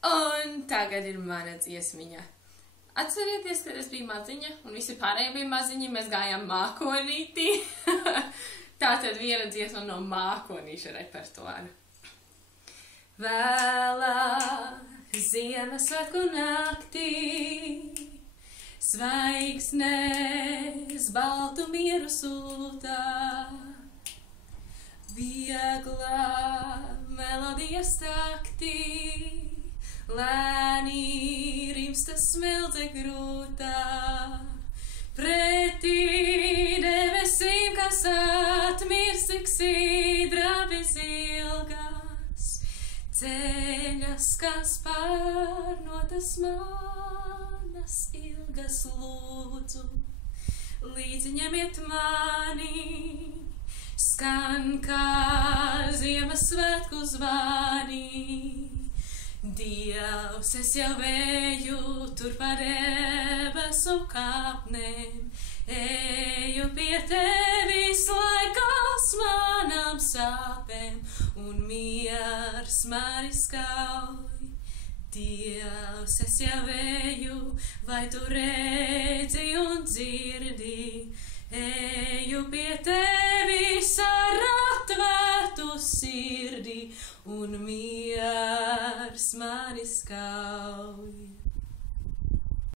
Un tagad ir mana dziesmiņa. Atcerieties, kad es biju maziņa, un visi pārējie bija maziņi, mēs gājām mākonītī. Tātad viena dziesma no mākonīša repertuāra. Vēlā Ziemassvētku naktī zvaigznes baltu mieru sūtā. Viegla melodijas taktī lēni rimsta smeldze grūtā. Pretī debesīm, kas atmirs, tik sīdra bez ilgas, ceļas, kas pārnotas manas ilgas lūdzu. Līdzi ņemiet mani, skan kā Ziemassvētku zvani. Dievs, es jau eju tur pa debesu kāpnēm, eju pie tevis, lai gals manām sāpēm un miers mani skauj. Dievs, es jau eju, vai tu redzi un dzirdi, eju pie tevis ar atvērtu sirdi un miers mani skauj.